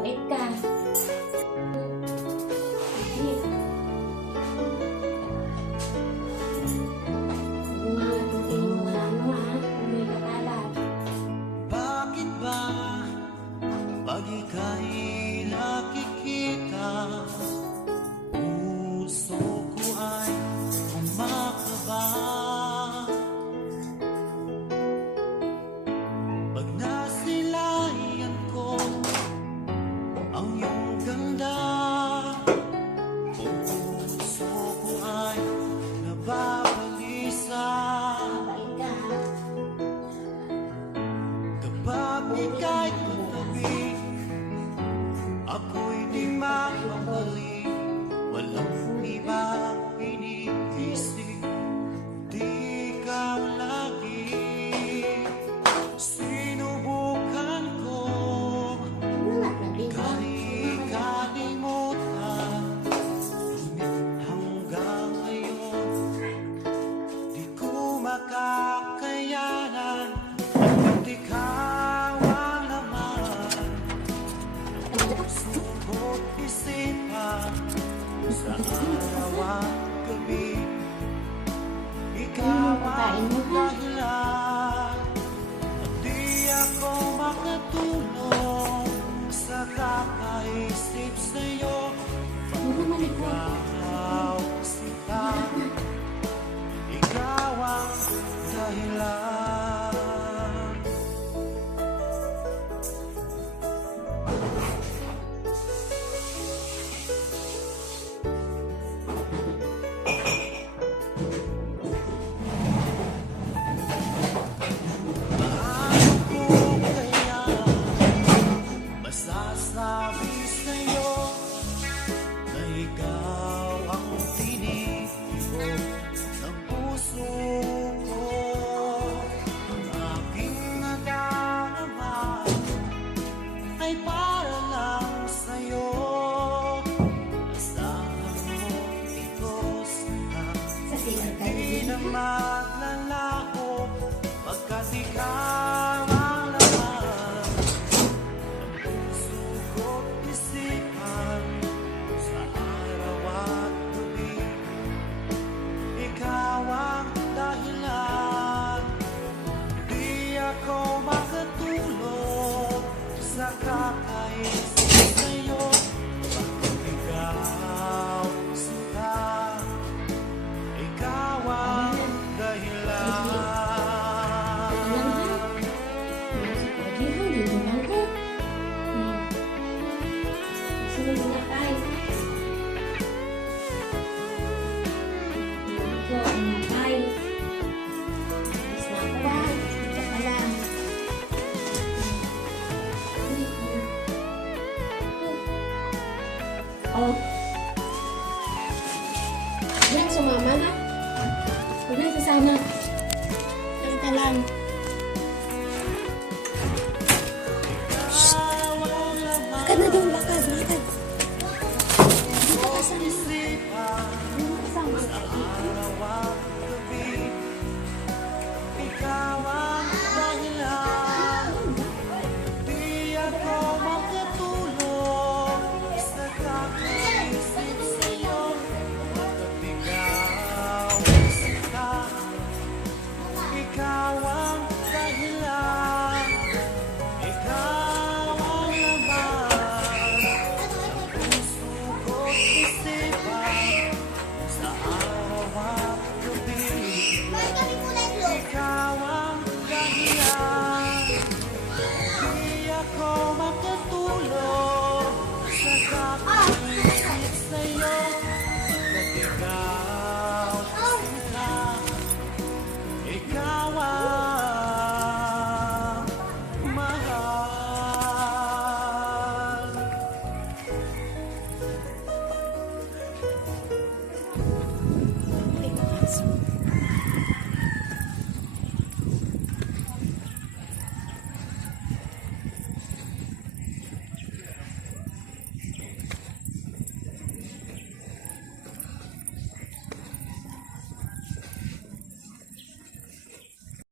Bait ka. Sige. Umangatutin yung mga ano ha, kung may kakalat. Bakit ba pag ika'y nakikita, puso ko ay kumakaba? Pag nasilayan ko ang iyong ganda, puso ko ay nababalisa. Bait ka ha. Kapag ika'y katabi, ako'y di mapabalik. Walang iba iniisip, di ikaw lagi. Sinubukan ko Wala na din ka. kalimutan, ngunit hanggang ngayon di ko makakayanan. At ikaw ang laman suko't isipan sa araw at gabi. Ikaw ang dahilan at di ako makatulong sa kakaisip sa'yo. Hindi naman ikaw. Ikaw sita, ikaw ang dahilan. Paano ko kaya masasabi sa'yo na ikaw ang tinitiro ng puso ko? Ang aking nadarama ay para lang sa'yo. Asahan mo ito sana, Sa silang ka. di na maglalaho pagkat ikaw ang laman ng puso ko't isipan sa araw at gabi. Ikaw ang dahilan, di ako makatulog sa kakaisip sa'yo. Bakit ikaw sita, ikaw ang dahilan. Alam ha? Nasa paghihan, dito lang ka. Sunod na tayo. Ito ang napay. Is na pa. Ito pa lang. Oh. Yan, sumama na. Huwag na sasama. Halika lang. Ikaw ang laman Ka na doon lang.